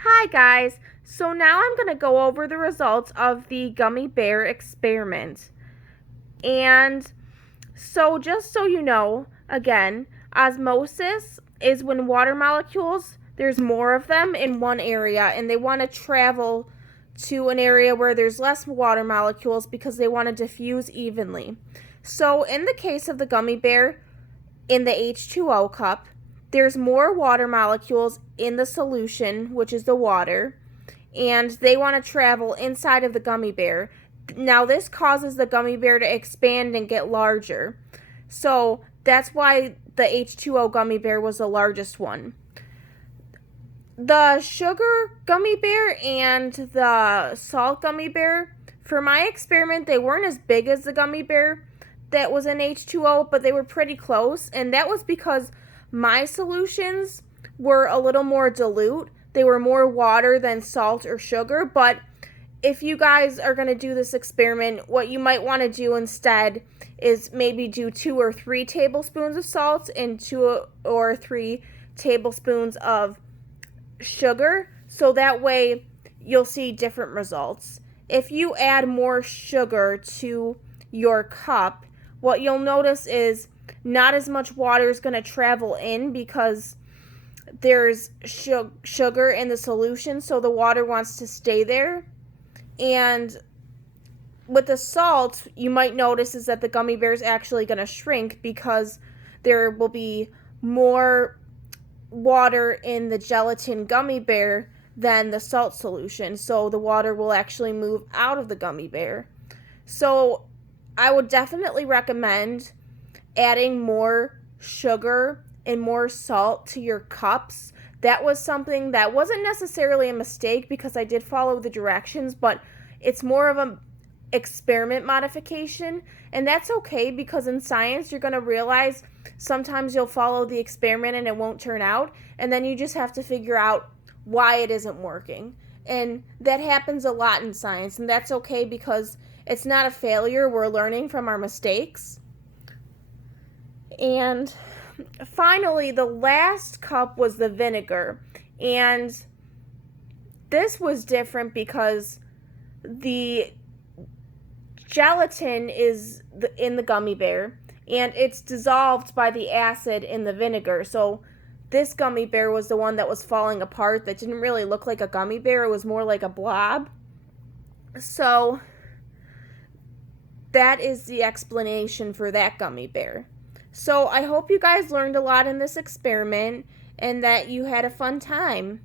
Hi guys, so now I'm going to go over the results of the gummy bear experiment. And so just so you know, again, osmosis is when water molecules, there's more of them in one area and they want to travel to an area where there's less water molecules because they want to diffuse evenly. So in the case of the gummy bear in the H2O cup, there's more water molecules in the solution, which is the water, and they want to travel inside of the gummy bear. Now, this causes the gummy bear to expand and get larger. So that's why the H2O gummy bear was the largest one. The sugar gummy bear and the salt gummy bear, for my experiment, they weren't as big as the gummy bear that was in H2O, but they were pretty close. And that was because my solutions were a little more dilute. They were more water than salt or sugar. But if you guys are going to do this experiment, what you might want to do instead is maybe do 2 or 3 tablespoons of salt and 2 or 3 tablespoons of sugar, so that way you'll see different results. If you add more sugar to your cup, what you'll notice is not as much water is going to travel in because there's sugar in the solution, so the water wants to stay there. And with the salt, you might notice is that the gummy bear is actually going to shrink because there will be more water in the gelatin gummy bear than the salt solution, so the water will actually move out of the gummy bear. So I would definitely recommend adding more sugar and more salt to your cups. That was something that wasn't necessarily a mistake because I did follow the directions, but it's more of an experiment modification, and that's okay because in science you're going to realize sometimes you'll follow the experiment and it won't turn out, and then you just have to figure out why it isn't working. And that happens a lot in science, and that's okay because it's not a failure. We're learning from our mistakes. And finally, the last cup was the vinegar. And this was different because the gelatin is in the gummy bear and it's dissolved by the acid in the vinegar. So this gummy bear was the one that was falling apart, that didn't really look like a gummy bear. It was more like a blob. So that is the explanation for that gummy bear. So I hope you guys learned a lot in this experiment and that you had a fun time.